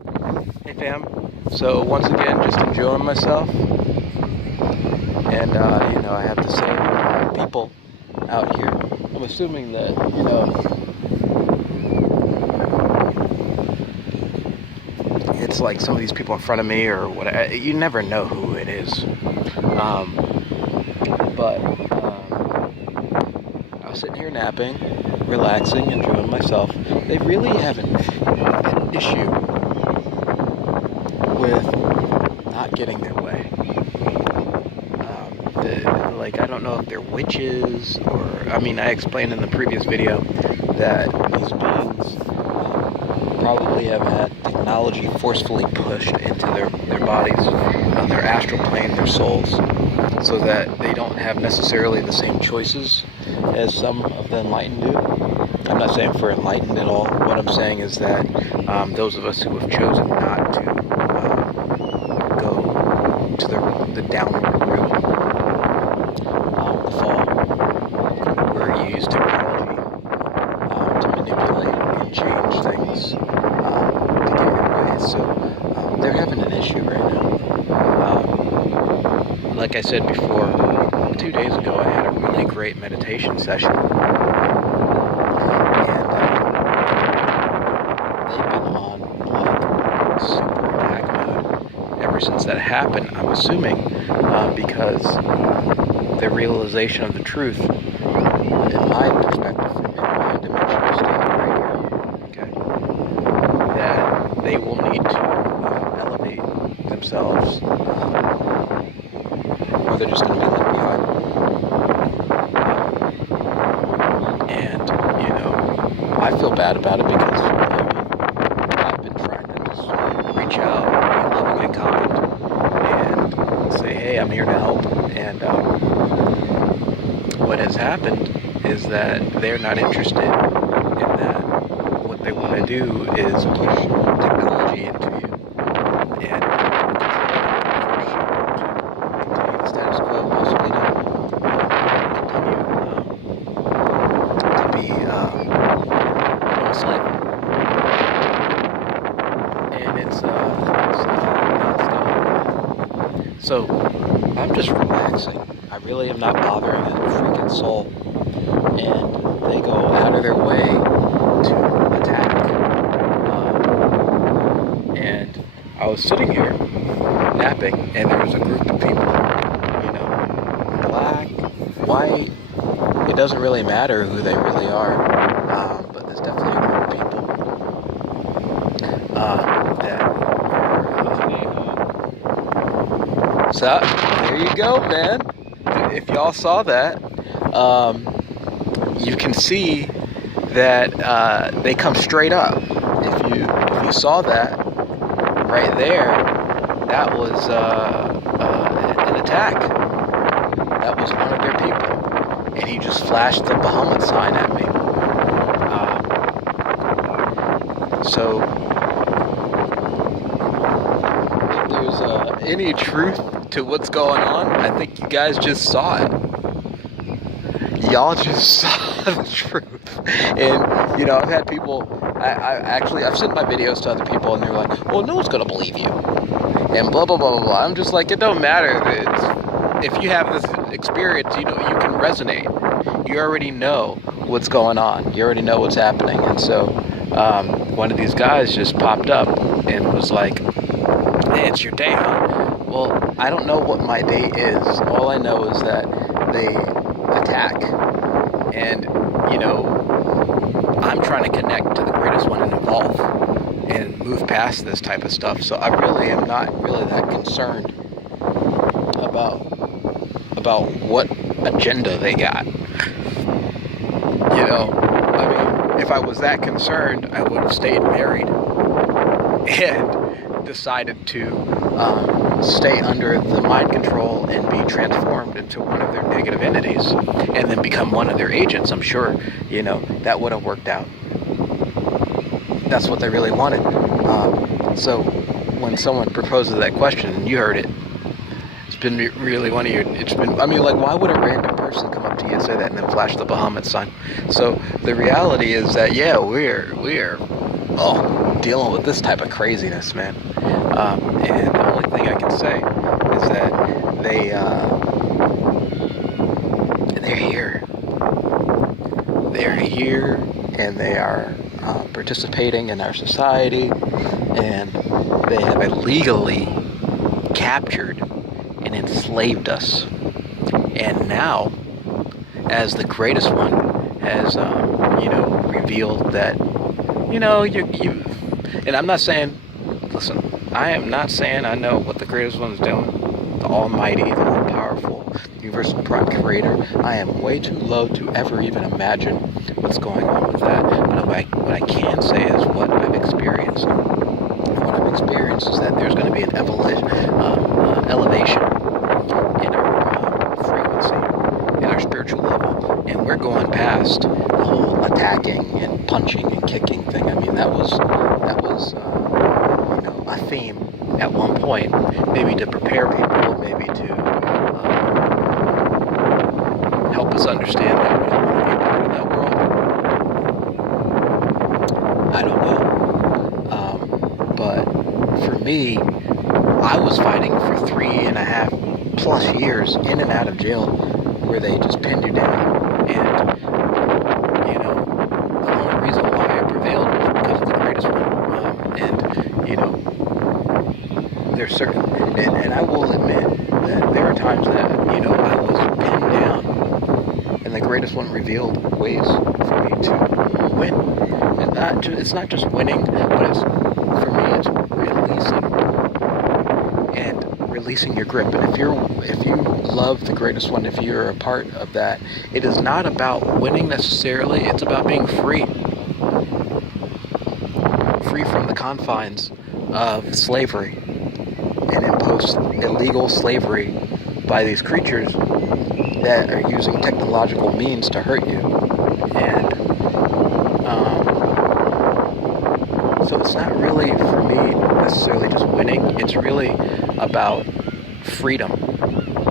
Hey fam, so once again just enjoying myself, and I have the same people out here. I'm assuming that, it's like some of these people in front of me or what, you never know who it is. Um, but I was sitting here napping, relaxing, enjoying myself. They really have an issue with not getting their way. I don't know if they're witches or, I explained in the previous video that these beings probably have had technology forcefully pushed into their bodies, their astral plane, their souls, so that they don't have necessarily the same choices as some of the enlightened do. I'm not saying for enlightened at all. What I'm saying is that those of us who have chosen not to go to the downward route, the fall, where you use technology to manipulate and change things to get your way. So they're having an issue right now. Like I said before, 2 days ago I had a really great meditation session. Since that happened, I'm assuming because the realization of the truth, in my perspective, in my dimensional state right here, okay, that they will need to elevate themselves, or they're just going to be left behind. And I feel bad about it because I've been trying to just reach out, be loving and kind, and say, hey, I'm here to help. And what has happened is that they're not interested in that. What they want to do is push technology into you and force you to continue the status quo, possibly to continue to be a slave. And it's so I'm just relaxing. I really am not bothering a freaking soul. And they go out of their way to attack. And I was sitting here napping, and there was a group of people, black, white. It doesn't really matter who they really are. But there's definitely a group of people that so there you go, man. If y'all saw that, you can see that they come straight up. If you saw that right there, that was an attack. That was one of their people, and he just flashed the Bahamut sign at me. So if there's any truth to what's going on, I think you guys just saw it. Y'all just saw the truth. And I've had people, I've sent my videos to other people, and they're like, well, no one's gonna believe you, and blah blah blah blah blah. I'm just like, it don't matter. If you have this experience, you can resonate. You already know what's going on. You already know what's happening. And so one of these guys just popped up and was like, hey, it's your day, huh? Well, I don't know what my day is. All I know is that they attack. And, I'm trying to connect to the greatest one and evolve and move past this type of stuff. So I really am not really that concerned about what agenda they got. If I was that concerned, I would have stayed married and decided to stay under the mind control and be transformed into one of their negative entities and then become one of their agents. I'm sure, that would have worked out. That's what they really wanted. So when someone proposes that question, and you heard it, it's been really one of your, why would a random person come up to you and say that and then flash the Bahamut sign? So the reality is that, yeah, we're dealing with this type of craziness, man. And the only thing I can say is that they're here. They're here, and they are participating in our society, and they have illegally captured and enslaved us. And now, as the greatest one has, revealed that, you, and I'm not saying, listen, I am not saying I know what the greatest one is doing. The almighty, the all-powerful, universal prime creator. I am way too low to ever even imagine what's going on with that. But what I can say is what I've experienced. And what I've experienced is that there's going to be an elevation in our frequency, in our spiritual level, and we're going past the whole attacking and punching and kicking thing. I mean, that was a theme at one point, maybe to prepare people, maybe to help us understand that we don't want to be a part of that world. I don't know. But for me, I was fighting for 3.5+ years in and out of jail, where they just pinned you down. And, the only reason why I prevailed was because of the greatest one. There's certain, and I will admit that there are times that, I was pinned down, and the greatest one revealed ways for me to win. It's not just winning, but for me, it's releasing your grip. And if you love the greatest one, if you're a part of that, it is not about winning necessarily. It's about being free from the confines of slavery and imposed illegal slavery by these creatures that are using technological means to hurt you. And so it's not really, for me, necessarily just winning. It's really about freedom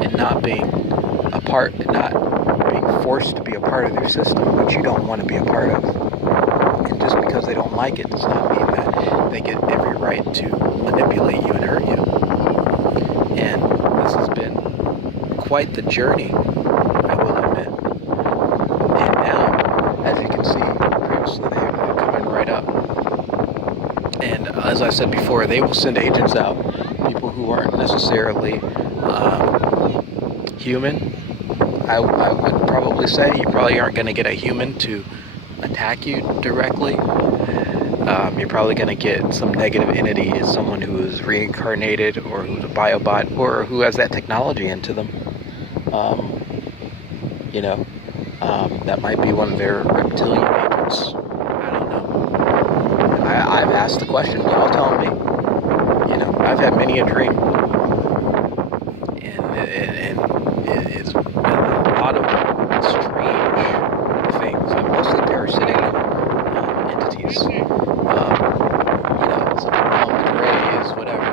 and not being forced to be a part of their system, which you don't want to be a part of. And just because they don't like it does not mean that they get every right to manipulate you and hurt you. And this has been quite the journey, I will admit. And now, as you can see, previously they're coming right up. And as I said before, they will send agents out, people who aren't necessarily human. I would probably say you probably aren't going to get a human to attack you directly. You're probably going to get some negative entity, someone who is reincarnated, or who's a biobot, or who has that technology into them. That might be one of their reptilian agents. I don't know. I've asked the question. Y'all tell me. I've had many a dream, and it's been a lot of strange things, mostly parasitic entities. Some almond rays, whatever.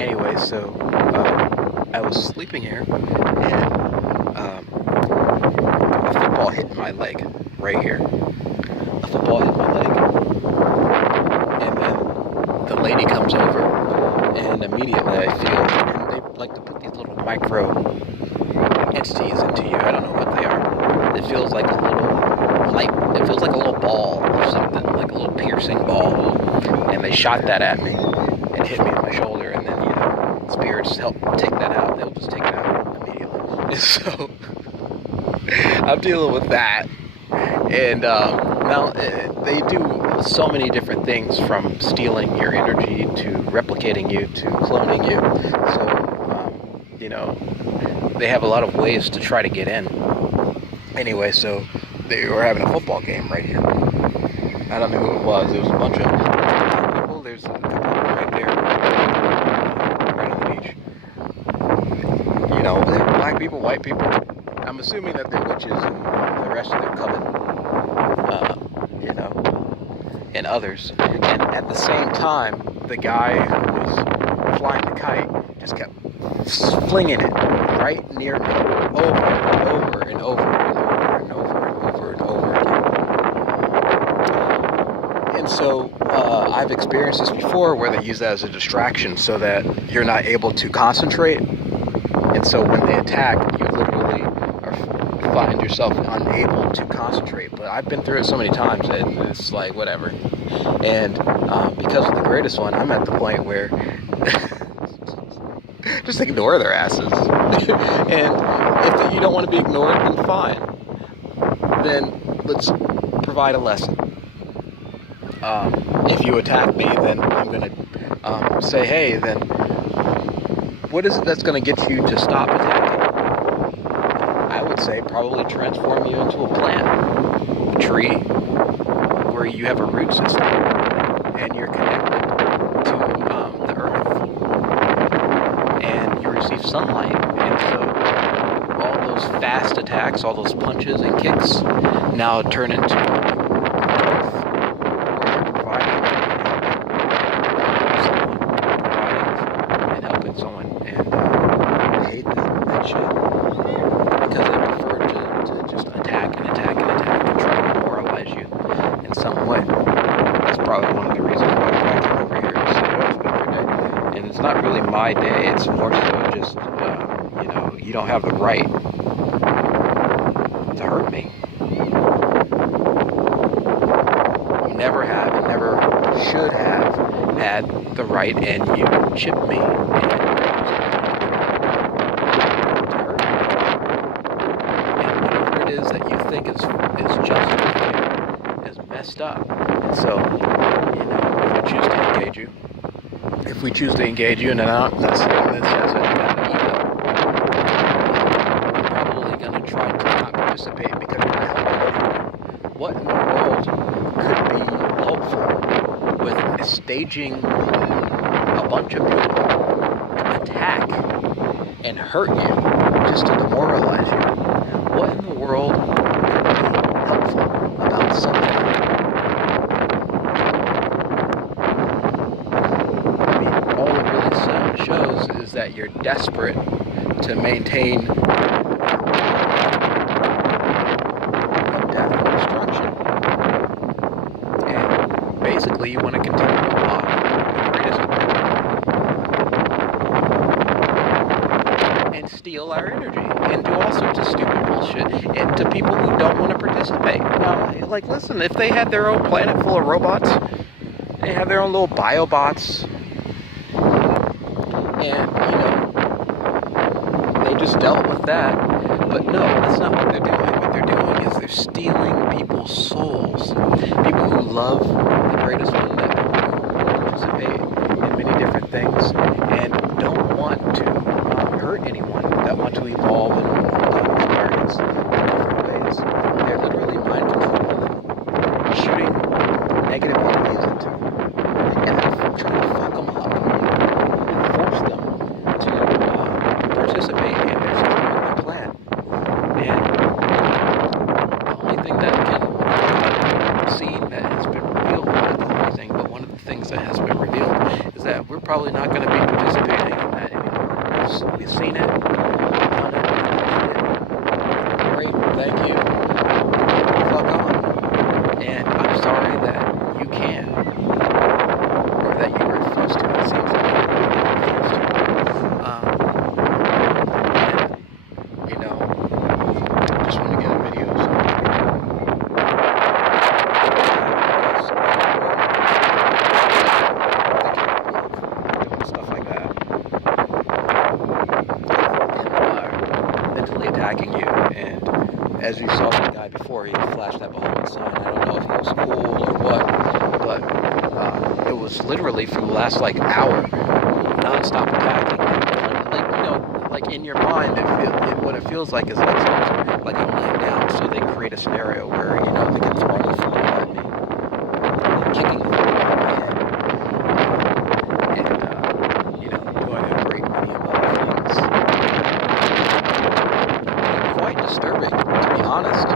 Anyway, so I was sleeping here, and a football hit my leg right here. A football hit my leg, and then the lady comes over, and immediately I feel, and they like to put these little micro entities into you. I don't know what they are. It feels like a little ball or something, like a little piercing ball. And they shot that at me and hit me in my shoulder, and then, spirits help take that out. They'll just take it out immediately. And so I'm dealing with that. And now they do so many different things, from stealing your energy to replicating you to cloning you. So, they have a lot of ways to try to get in. Anyway, so they were having a football game right here. I don't know who it was. It was a bunch of people. There's a couple right there, right on the beach. Black people, white people. I'm assuming that they're witches and the rest of their coven, and others. And at the same time, the guy who was flying the kite just kept flinging it right near me, over and over and over and over and over and over and over again. And So I've experienced this before where they use that as a distraction so that you're not able to concentrate. And so when they attack, you literally find yourself unable to concentrate. But I've been through it so many times, and it's like, whatever. And because of the greatest one, I'm at the point where just ignore their asses. And if you don't want to be ignored, then fine. Then let's provide a lesson. If you attack me, then I'm going to say, hey, then what is it that's going to get you to stop attacking? I would say probably transform you into a plant, a tree, where you have a root system and you're connected to the earth and you receive sunlight. And so all those fast attacks, all those punches and kicks now turn into my day. It's more so just, you don't have the right to hurt me. You never have and never should have had the right, and you chipped me and to hurt me. And whatever it is that you think is just fair is messed up. And so, if we choose to engage you, and I'm not saying this as an ego, I'm probably going to try to not participate because I'm not helping anyone. What in the world could be helpful with staging a bunch of people to attack and hurt you just to demoralize you? What in the world could be helpful about something? Shows is that you're desperate to maintain death and destruction, and basically you want to continue to block the greatest one and steal our energy and do all sorts of stupid bullshit and to people who don't want to participate. Like, listen, if they had their own planet full of robots, they have their own little biobots, and, they just dealt with that. But no, that's not what they're doing. What they're doing is they're stealing people's souls. People who love the greatest one, that participate in many different things and don't want to hurt anyone, that want to evolve and experience in different ways. They're literally mind controlling them, shooting negative ideas into them, and then trying to fuck them up. Force them to participate in their plan. And the only thing that can be seen that has been revealed, not the only thing, but one of the things that has been revealed is that we're probably not going to be participating in that anymore. We've seen it, done it, great, thank you, fuck on. And I'm sorry that you can, or that you refuse to. It seems like just want to get a video of something. Doing stuff like that. And mentally attacking you. And as you saw the guy before, he flashed that Bahamut sign. I don't know if he was cool or what, but it was literally for the last hour, non-stop attacking. Like in your mind, what it feels like is like I'm laying down, so they create a scenario where they can throw the football at me, and kicking the football at my head, and doing a great many other things. Quite disturbing, to be honest.